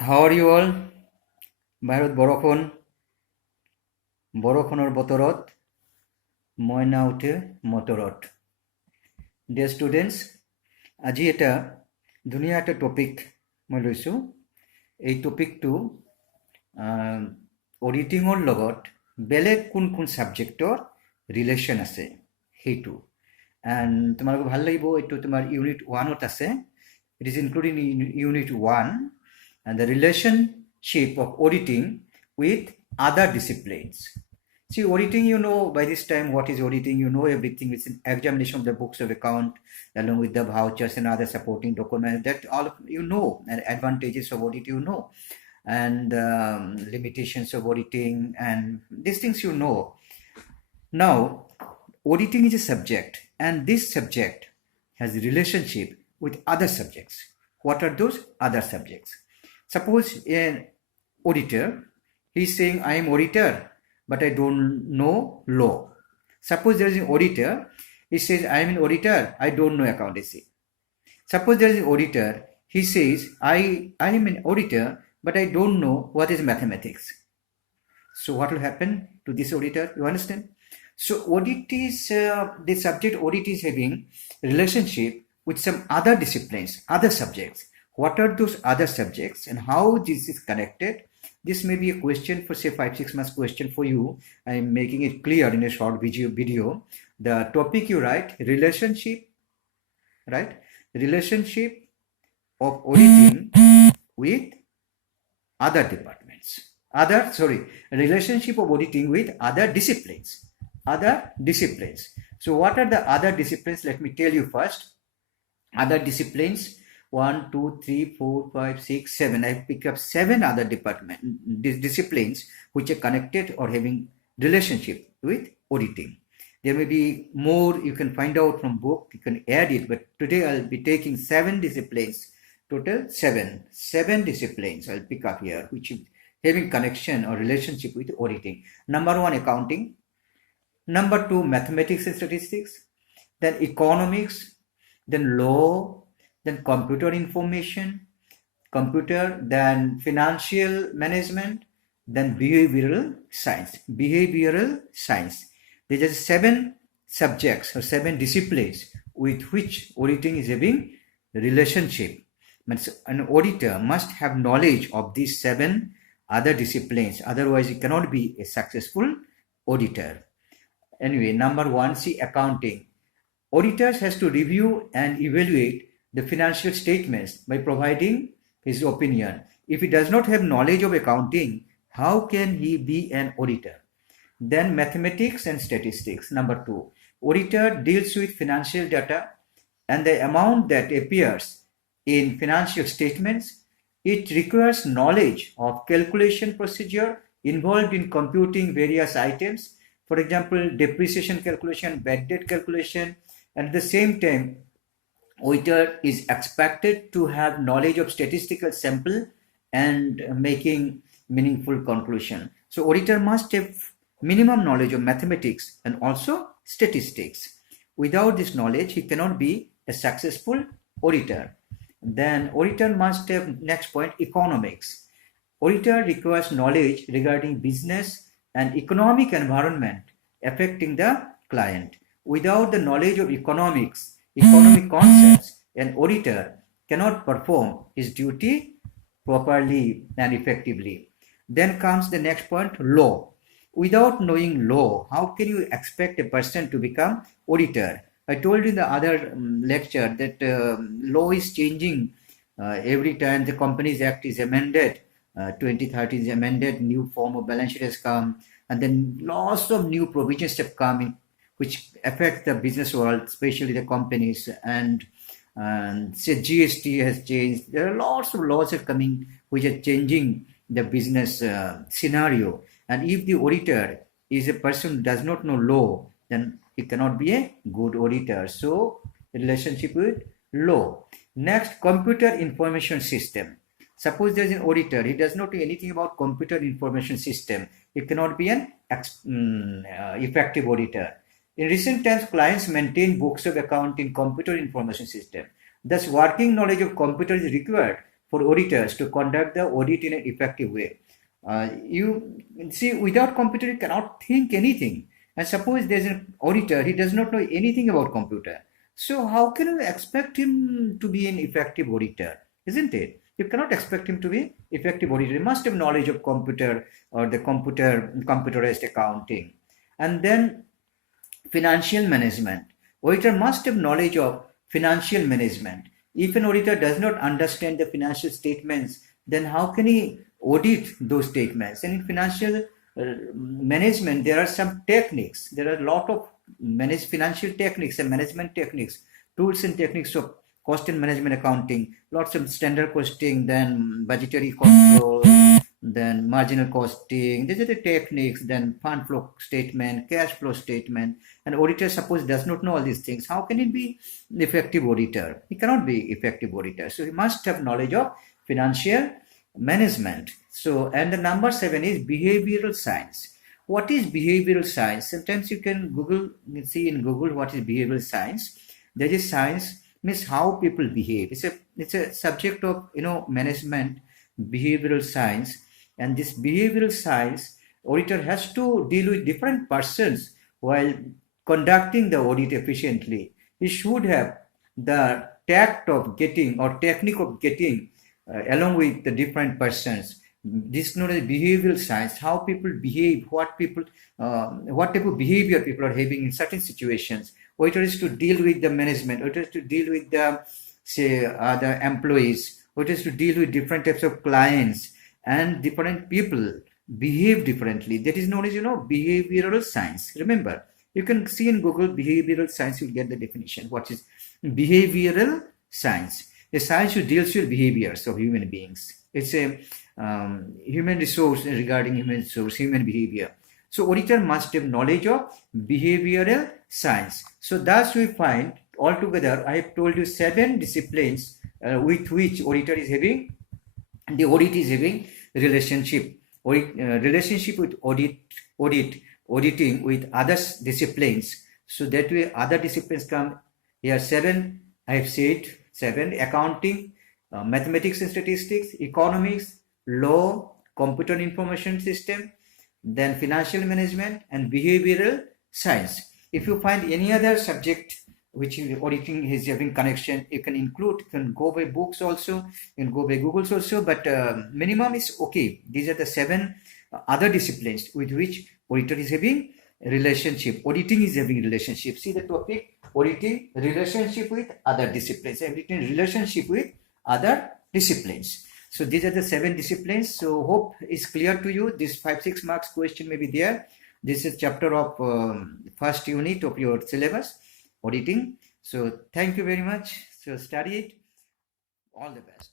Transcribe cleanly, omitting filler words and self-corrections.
How are you all? বাহিৰত বৰষুণৰ বতৰত মইনা উঠে মটৰত। Dear students, আজি এটা ধুনীয়া এটা টপিক মই লৈছোঁ। এই টপিকটো অডিটিঙৰ লগত বেলেগ কোন ছাবজেক্টৰ ৰিলেশ্যন আছে সেইটো। এণ্ড তোমালোকৰ ভাল লাগিব, এইটো তোমাৰ ইউনিট 1ত আছে। It is included in Unit 1 and the relationship of auditing with other disciplines. See, auditing, you know, by this time, what is auditing? You know everything. It's an examination of the books of account along with the vouchers and other supporting documents. That all you know, and advantages of audit, you know, and limitations of auditing, and these things you know. Now, auditing is a subject, and this subject has a relationship with other subjects. What are those other subjects? Suppose an auditor, he's saying, I am auditor, but I don't know law. Suppose there is an auditor, he says, I am an auditor, I don't know accountancy. Suppose there is an auditor, he says, I am an auditor, but I don't know what is mathematics. So what will happen to this auditor? You understand? So audit is, the subject audit is having relationship with some other disciplines, other subjects. What are those other subjects and how this is connected? This may be a question for say 5-6 months question for you. I am making it clear in a short video. The topic you write, relationship, right? Relationship of auditing with other departments. Relationship of auditing with other disciplines. So what are the other disciplines? Let me tell you first. Other disciplines, 1, 2, 3, 4, 5, 6, 7. I pick up 7 other disciplines which are connected or having relationship with auditing. There may be more you can find out from book, you can add it, but today I'll be taking 7 disciplines, total 7 disciplines I'll pick up here, which is having connection or relationship with auditing. Number 1, accounting. Number 2, mathematics and statistics. Then economics, then law, then computer information, then financial management, then behavioral science. There are 7 subjects or 7 disciplines with which auditing is having relationship. An auditor must have knowledge of these 7 other disciplines, otherwise he cannot be a successful auditor. Anyway, number 1, see, accounting. Auditors has to review and evaluate the financial statements by providing his opinion. If he does not have knowledge of accounting, how can he be an auditor? Then mathematics and statistics. Number 2, auditor deals with financial data and the amount that appears in financial statements. It requires knowledge of calculation procedure involved in computing various items. For example, depreciation calculation, bad debt calculation. And at the same time, auditor is expected to have knowledge of statistical sample and making meaningful conclusion. So auditor must have minimum knowledge of mathematics and also statistics. Without this knowledge, he cannot be a successful auditor. Then auditor must have, next point, economics. Auditor requires knowledge regarding business and economic environment affecting the client. Without the knowledge of economic concepts, an auditor cannot perform his duty properly and effectively. Then comes the next point, law. Without knowing law, how can you expect a person to become auditor? I told you in the other lecture that law is changing every time the Companies Act is amended. 2013 is amended, new form of balance sheet has come, and then lots of new provisions have come in which affect the business world, especially the companies, and say GST has changed. There are lots of laws are coming which are changing the business scenario. And if the auditor is a person who does not know law, then he cannot be a good auditor. So, relationship with law. Next, computer information system. Suppose there is an auditor, he does not know anything about computer information system. He cannot be an effective auditor. In recent times, clients maintain books of account in computer information system. Thus, working knowledge of computer is required for auditors to conduct the audit in an effective way. You see, without computer, you cannot think anything. And suppose there's an auditor, he does not know anything about computer. So how can you expect him to be an effective auditor? Isn't it? You cannot expect him to be effective auditor. He must have knowledge of computer or the computerized accounting. And then financial management. Auditor must have knowledge of financial management. If an auditor does not understand the financial statements, then how can he audit those statements? And in financial management, there are some techniques. There are a lot of financial techniques and management techniques, tools and techniques of cost and management accounting, lots of standard costing, then budgetary control, then marginal costing. These are the techniques, then fund flow statement, cash flow statement. An auditor, suppose, does not know all these things. How can it be an effective auditor? He cannot be effective auditor. So he must have knowledge of financial management. So, and the number 7 is behavioral science. What is behavioral science? Sometimes you can see in Google what is behavioral science. There is science means how people behave. It's a subject of management, behavioral science, and this behavioral science auditor has to deal with different persons while conducting the audit efficiently. He should have the tact of getting or technique of getting along with the different persons. This is known as behavioral science, how people behave, what type of behavior people are having in certain situations. Auditor is to deal with the management, auditor is to deal with the the employees, auditor is to deal with different types of clients, and different people behave differently. That is known as behavioral science. Remember, you can see in Google behavioral science, you'll get the definition. What is behavioral science? A science which deals with behaviors of human beings. It's a human resource regarding human behavior. So auditor must have knowledge of behavioral science. So thus we find altogether, I have told you 7 disciplines with which auditor is having, the audit is having relationship. Relationship with auditing with other disciplines. So that way other disciplines come here. 7, I have said 7: accounting, mathematics and statistics, economics, law, computer and information system, then financial management, and behavioral science. If you find any other subject which auditing is having connection, you can include. You can go by books also, you can go by Googles also, but minimum is okay. These are the 7 other disciplines with which auditor is having relationship. Auditing is having relationship. See the topic: auditing, relationship with other disciplines. Everything relationship with other disciplines. So these are the 7 disciplines. So hope it's clear to you. This 5-6 marks question may be there. This is chapter of first unit of your syllabus, auditing. So thank you very much. So study it. All the best.